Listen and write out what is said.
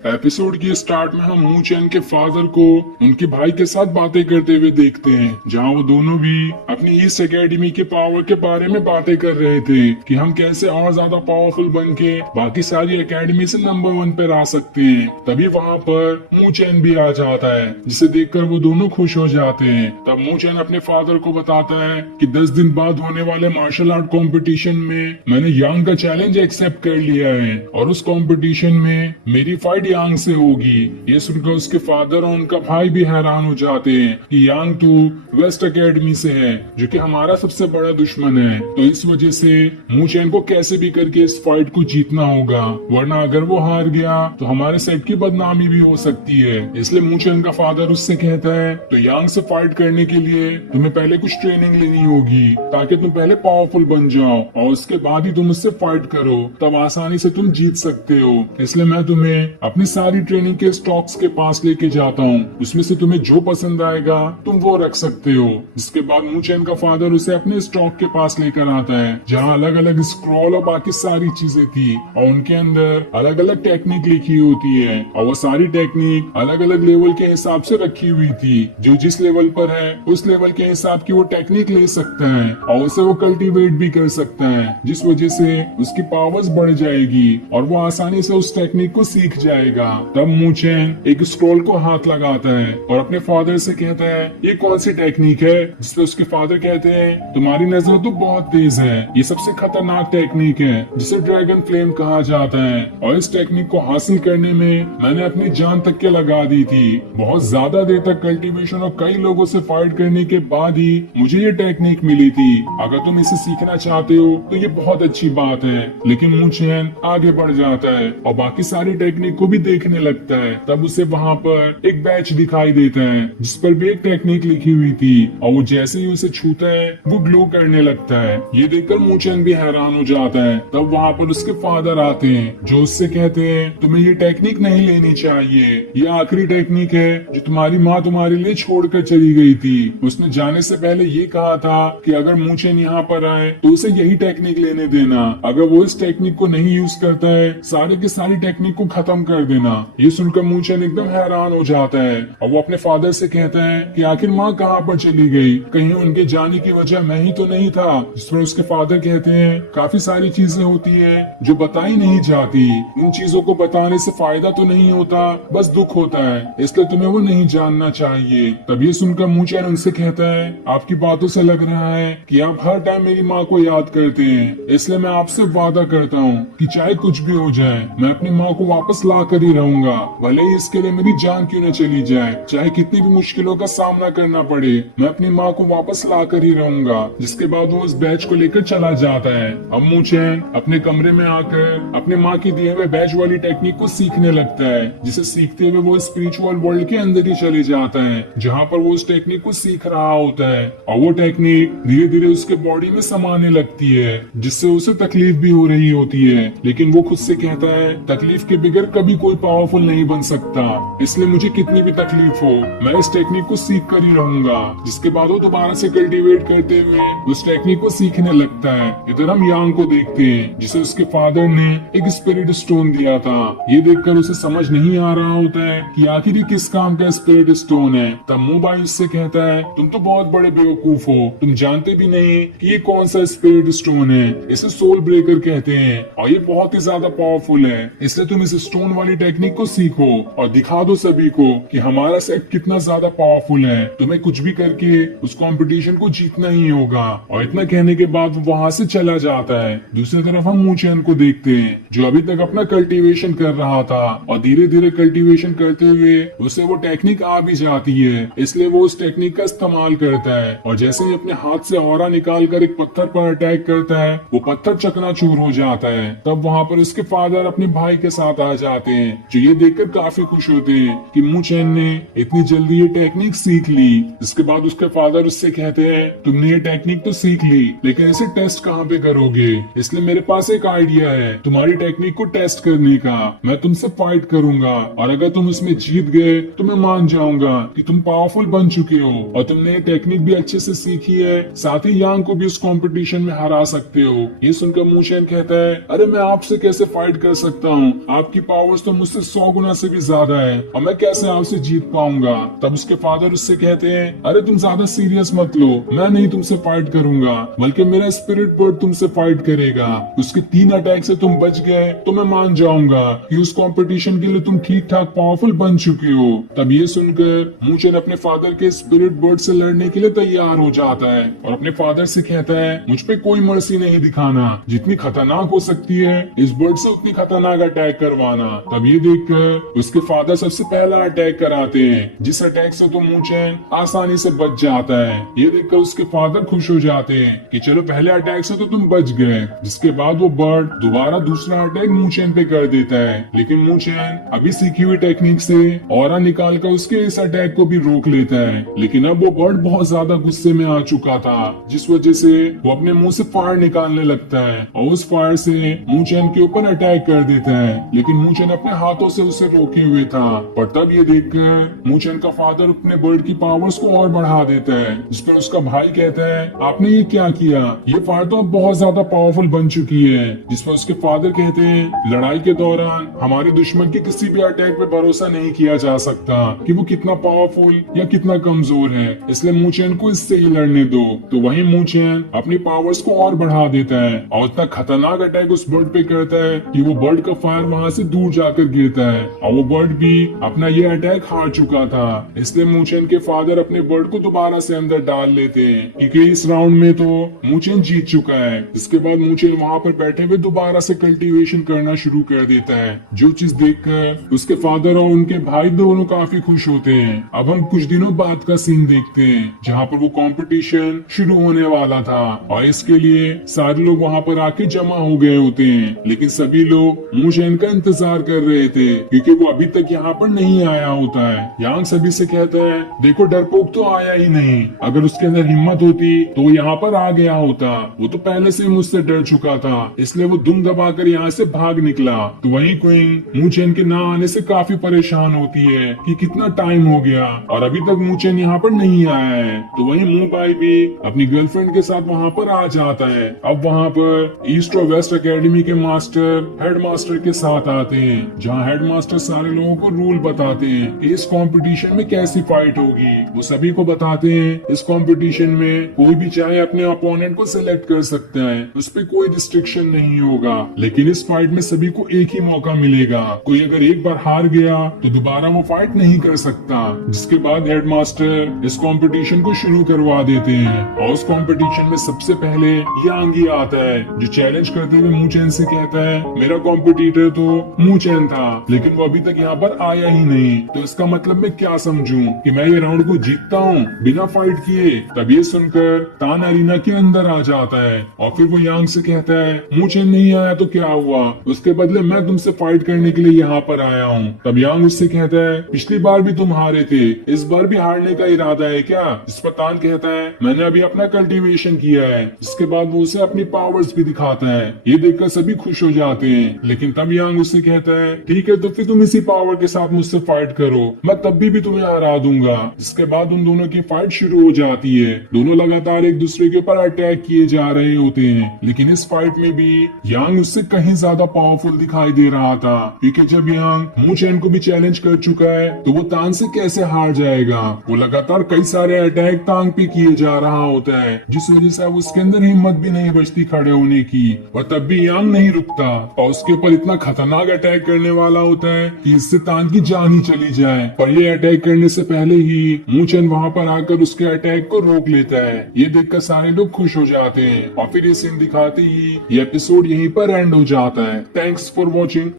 Episode के start में हम मू चैन के फादर को उनके भाई के साथ बातें करते हुए देखते हैं, जहां वो दोनों भी अपनी ईस्ट एकेडमी के पावर के बारे में बातें कर रहे थे कि हम कैसे और ज्यादा पावरफुल बन के बाकी सारी एकेडमी से नंबर 1 पे आ सकते हैं। तभी वहां पर मू चैन भी आ जाता है, जिसे देखकर वो दोनों खुश हो जाते हैं। तब मू चैन अपने फादर को बताता है कि 10 दिन बाद होने वाले मार्शल आर्ट कंपटीशन में मैंने यांग का चैलेंज एक्सेप्ट कर लिया है और उस कंपटीशन में मेरी फाइट यांग से होगी। ये सुनकर उसके फादर और उनका भाई भी हैरान हो जाते हैं कि यांग तू वेस्ट एकेडमी से है, जो कि हमारा सबसे बड़ा दुश्मन है, तो इस वजह से मू चैन को कैसे भी करके इस फाइट को जीतना होगा, वरना अगर वो हार गया तो हमारे सेट की बदनामी भी हो सकती है। इसलिए मू चैन का फादर उससे कहता है तो यांग से फाइट करने के लिए तुम्हें पहले कुछ ट्रेनिंग लेनी होगी, ताकि तुम पहले पावरफुल बन जाओ और उसके बाद ही तुम उससे फाइट करो, तब आसानी से तुम जीत सकते हो। इसलिए मैं तुम्हें अपनी सारी ट्रेनिंग के स्टॉक्स के पास लेके जाता हूँ, उसमें से तुम्हें जो पसंद आएगा तुम वो रख सकते हो। जिसके बाद मू चैन का फादर उसे अपने स्टॉक के पास लेकर आता है, जहाँ अलग अलग स्क्रॉल और बाकी सारी चीजें थी और उनके अंदर अलग अलग टेक्निक लिखी होती है और वो सारी टेक्निक अलग अलग लेवल के हिसाब से रखी हुई थी। जो जिस लेवल पर है उस लेवल के हिसाब की वो टेक्निक ले सकता है और उसे वो कल्टीवेट भी कर सकता है, जिस वजह से उसकी पावर्स बढ़ जाएगी और वो आसानी से उस टेक्निक को सीख जाएगा। तब मू चैन एक स्क्रॉल को हाथ लगाता है और अपने फादर से कहता है ये कौन सी टेक्निक है, जिसपे उसके फादर कहते हैं तुम्हारी नजर तो बहुत तेज है, ये सबसे खतरनाक टेक्निक है जिसे ड्रैगन फ्लेम कहा जाता है और इस टेक्निक को हासिल करने में मैंने अपनी जान तक के लगा दी थी। बहुत ज्यादा देर तक कल्टीवेशन और कई लोगों से फाइट करने के बाद ही मुझे ये टेक्निक मिली थी। अगर तुम इसे सीखना चाहते हो तो ये बहुत अच्छी बात है। लेकिन मू चैन आगे बढ़ जाता है और बाकी सारी टेक्निक को भी देखने लगता है। तब उसे वहाँ पर एक बैच दिखाई देता है जिस पर भी एक टेक्निक लिखी हुई थी और वो जैसे ही उसे छूता है वो ग्लो करने लगता है। ये देखकर मू चैन भी हैरान हो जाता है। तब वहाँ पर उसके फादर आते हैं जो उससे कहते हैं तुम्हें ये टेक्निक नहीं लेनी चाहिए, ये आखिरी टेक्निक है जो तुम्हारी माँ तुम्हारे लिए छोड़कर चली गई थी। उसने जाने से पहले ये कहा था कि अगर मू चैन यहाँ पर आए तो उसे यही टेक्निक लेने देना, अगर वो इस टेक्निक को नहीं यूज करता है सारे की सारी टेक्निक को खत्म कर देना। ये सुनकर मू चैन एकदम हैरान हो जाता है और वो अपने फादर से कहता है कि आखिर माँ कहाँ पर चली गई, कहीं उनके जाने की वजह मैं ही तो नहीं था। जिस पर उसके फादर कहते हैं काफी सारी चीजें होती है जो बताई नहीं जाती, इन चीजों को बताने से फायदा तो नहीं होता, बस दुख होता है, इसलिए तुम्हें वो नहीं जानना चाहिए। तब ये सुनकर मू चैन उनसे कहता है आपकी बातों से लग रहा है कि आप हर टाइम मेरी माँ को याद करते हैं, इसलिए मैं आपसे वादा करता हूँ कि चाहे कुछ भी हो जाए मैं अपनी माँ को वापस ला कर ही रहूंगा, भले ही इसके लिए मेरी जान क्यों न चली जाए, चाहे कितनी भी मुश्किलों का सामना करना पड़े, मैं अपनी माँ को वापस ला कर ही रहूंगा। जिसके बाद वो उस बैच को लेकर चला जाता है। अब मू चैन अपने कमरे में आकर अपने माँ की दिए हुए बैच वाली टेक्निक को सीखने लगता है, जिसे सीखते हुए वो स्पिरिचुअल वर्ल्ड के अंदर ही चले जाता है, जहाँ पर वो उस टेक्निक को सीख रहा होता है और वो टेक्निक धीरे धीरे उसके बॉडी में समाने लगती है, जिससे उसे तकलीफ भी हो रही होती है। लेकिन वो खुद से कहता है तकलीफ के बगैर कभी कोई पावरफुल नहीं बन सकता, इसलिए मुझे कितनी भी तकलीफ हो मैं इस टेक्निक को सीख कर ही रहूंगा। जिसके बाद वो दोबारा से कल्टीवेट करते हुए उस टेक्निक को सीखने लगता है। इधर हम यांग को देखते हैं जिसे उसके फादर ने एक स्पिरिट स्टोन दिया था। ये देखकर उसे समझ नहीं आ रहा होता है कि आखिर ये किस काम का स्पिरिट स्टोन है। तब मोबाइल उससे कहता है तुम तो बहुत बड़े बेवकूफ हो, तुम जानते भी नहीं कि ये कौन सा स्पिरिट स्टोन है, इसे सोल ब्रेकर कहते हैं और ये बहुत ही ज्यादा पावरफुल है, इसलिए तुम इस स्टोन वाली टेक्निक को सीखो और दिखा दो सभी को कि हमारा सेट कितना ज्यादा पावरफुल है, तुम्हें कुछ भी करके उस कंपटीशन को जीतना ही होगा। और इतना कहने के बाद वो वहाँ से चला जाता है। दूसरी तरफ हम मू चैन को देखते हैं जो अभी तक अपना कल्टीवेशन कर रहा था और धीरे धीरे कल्टीवेशन करते हुए उसे वो टेक्निक आ भी जाती है, इसलिए वो उस टेक्निक का इस्तेमाल करता है और जैसे ही अपने हाथ से ऑरा निकाल कर एक पत्थर पर अटैक करता है वो पत्थर चकनाचूर हो जाता है। तब वहाँ पर उसके फादर अपने भाई के साथ आ जाते हैं जो ये देखकर काफी खुश होते हैं कि मू चैन ने इतनी जल्दी ये टेक्निक सीख ली। इसके बाद उसके फादर उससे कहते हैं तुमने ये टेक्निक तो सीख ली, लेकिन इसे टेस्ट कहाँ पे करोगे, इसलिए मेरे पास एक आइडिया है तुम्हारी टेक्निक को टेस्ट करने का। मैं तुमसे फाइट करूंगा और अगर तुम उसमें जीत गए तो मैं मान जाऊंगा कि तुम पावरफुल बन चुके हो और तुमने ये टेक्निक भी अच्छे से सीखी है, साथ ही यांग को भी उस कंपटीशन में हरा सकते हो। ये सुनकर मू चैन कहता है अरे मैं आपसे कैसे फाइट कर सकता हूँ, आपकी पावर्स तो तो मुझसे 100 गुना से भी ज्यादा है और मैं कैसे आपसे जीत पाऊंगा। तब उसके फादर उससे कहते हैं, अरे तुम ज्यादा सीरियस मत लो, मैं नहीं तुमसे फाइट करूंगा बल्कि मेरा स्पिरिट बर्ड तुमसे फाइट करेगा। उसके 3 अटैक से तुम बच गए तो मैं मान जाऊंगा कि उस कंपटीशन के लिए तुम ठीक ठाक पावरफुल बन चुके हो। तब ये सुनकर मूचेन अपने फादर के स्पिरिट बर्ड से लड़ने के लिए तैयार हो जाता है और अपने फादर से कहता है, मुझ पे कोई मर्सी नहीं दिखाना, जितनी खतरनाक हो सकती है इस बर्ड से उतनी खतरनाक अटैक करवाना। तब ये देखकर उसके फादर सबसे पहला अटैक कराते हैं, जिस अटैक से तो मूचेन आसानी से बच जाता है। ये देखकर उसके फादर खुश हो जाते हैं कि चलो पहले अटैक से तो तुम बच गए। जिसके बाद वो बर्ड दोबारा दूसरा अटैक मूचेन पे कर देता है, लेकिन मूचेन अभी सीखी हुई टेक्निक से ऑरा निकाल कर उसके इस अटैक को भी रोक लेता है। लेकिन अब वो बर्ड बहुत ज्यादा गुस्से में आ चुका था, जिस वजह से वो अपने मुंह से फायर निकालने लगता है और उस फायर से मूचेन के ऊपर अटैक कर देता है। लेकिन मूचेन अपने हाथों से उसे रोके हुए था। पर तब ये देखकर मूचेन का फादर अपने बर्ड की पावर्स को और बढ़ा देता है, जिस पर उसका भाई कहता है, आपने ये क्या किया, ये फायर तो अब बहुत ज्यादा पावरफुल बन चुकी है। जिस पर उसके फादर कहते हैं, लड़ाई के दौरान हमारे दुश्मन के किसी भी अटैक पे भरोसा नहीं किया जा सकता कि वो कितना पावरफुल या कितना कमजोर है, इसलिए मूचेन को इससे ही लड़ने दो। तो वहीं मूचेन अपनी पावर्स को और बढ़ा देता है और इतना खतरनाक अटैक उस बर्ड पे करता है कि वो बर्ड का फायर वहां से दूर जाकर गिरता है और वो बर्ड भी अपना ये अटैक हार चुका था। इसलिए मूचेन के फादर अपने बर्ड को दोबारा से अंदर डाल लेते हैं, क्योंकि इस राउंड में तो मूचेन जीत चुका है। इसके बाद मूचेन वहां पर बैठे हुए दोबारा से कल्टीवेशन करना शुरू कर देता है, जो चीज देखकर उसके फादर और उनके भाई दोनों काफी खुश होते हैं। अब हम कुछ दिनों बाद का सीन देखते हैं, जहाँ पर वो कंपटीशन शुरू होने वाला था और इसके लिए सारे लोग वहाँ पर आके जमा हो गए होते हैं। लेकिन सभी लोग मूचेन का इंतजार कर रहे थे, क्योंकि वो अभी तक यहाँ पर नहीं आया होता है। यांग सभी से कहता है, देखो डरपोक तो आया ही नहीं, अगर उसके अंदर हिम्मत होती तो वो यहाँ पर आ गया होता। वो तो पहले से मुझसे डर चुका था, इसलिए वो दुम दबाकर यहाँ से भाग निकला। तो वहीं क्वीन मूचेन के ना आने से काफी परेशान होती है कि कितना टाइम हो गया और अभी तक मूचेन यहाँ पर नहीं आया है। तो वहीं मू बाई भी अपनी गर्लफ्रेंड के साथ वहाँ पर आ जाता है। अब वहाँ पर ईस्ट और वेस्ट एकेडमी के मास्टर हेडमास्टर के साथ आते हैं, जहाँ हेडमास्टर सारे लोगों को रूल बताते हैं कि इस कंपटीशन में कैसी फाइट होगी। वो सभी को बताते हैं इस कंपटीशन में कोई भी चाहे अपने अपोनेंट को सिलेक्ट कर सकता है, उस पर कोई रिस्ट्रिक्शन नहीं होगा, लेकिन इस फाइट में सभी को एक ही मौका मिलेगा। कोई अगर एक बार हार गया तो दोबारा वो फाइट नहीं कर सकता। जिसके बाद हेडमास्टर इस कंपटीशन को शुरू करवा देते हैं और उस कंपटीशन में सबसे पहले यांग ही आता है, जो चैलेंज करते हुए मूचेन से कहता है, मेरा कॉम्पिटिटर तो मूचेन था, लेकिन वो अभी तक यहाँ पर आया ही नहीं, तो इसका मतलब मैं क्या समझूं कि मैं ये राउंड को जीतता हूँ बिना फाइट किए। तब ये सुनकर तान अरीना के अंदर आ जाता है और फिर वो यांग से कहता है, मूचेन नहीं आया तो क्या हुआ, उसके बदले मैं तुमसे फाइट करने के लिए यहाँ पर आया हूँ। तब यांग उससे कहता है, पिछली बार भी तुम हारे थे, इस बार भी हारने का इरादा है क्या? इस पर तान कहता है, मैंने अभी अपना कल्टीवेशन किया है। इसके बाद वो उसे अपनी पावर्स भी दिखाता है। ये देखकर सभी खुश हो जाते हैं, लेकिन तब यांग उससे कहता है, ठीक है तो फिर तुम इसी पावर के साथ मुझसे फाइट करो, मैं तब भी तुम्हें हरा दूंगा। इसके बाद उन दोनों की फाइट शुरू हो जाती है। दोनों लगातार एक दूसरे के ऊपर अटैक किए जा रहे होते हैं, लेकिन इस फाइट में भी यांग उससे कहीं ज्यादा पावरफुल दिखाई दे रहा था, क्योंकि जब यांग मूचेन को भी चैलेंज कर चुका है तो वो तान से कैसे हार जाएगा। वो लगातार कई सारे अटैक तांग पे किए जा रहा होता है, जिस वजह से अब उसके अंदर हिम्मत भी नहीं बचती खड़े होने की, और तब भी यांग नहीं रुकता और उसके ऊपर इतना खतरनाक अटैक करने वाला होता है कि इससे तान की जान ही चली जाए। पर ये अटैक करने से पहले ही मूचेन वहाँ पर आकर उसके अटैक को रोक लेता है। ये देखकर सारे लोग खुश हो जाते हैं और फिर ये सीन दिखाते ही ये एपिसोड यहीं पर एंड हो जाता है। Thanks for watching.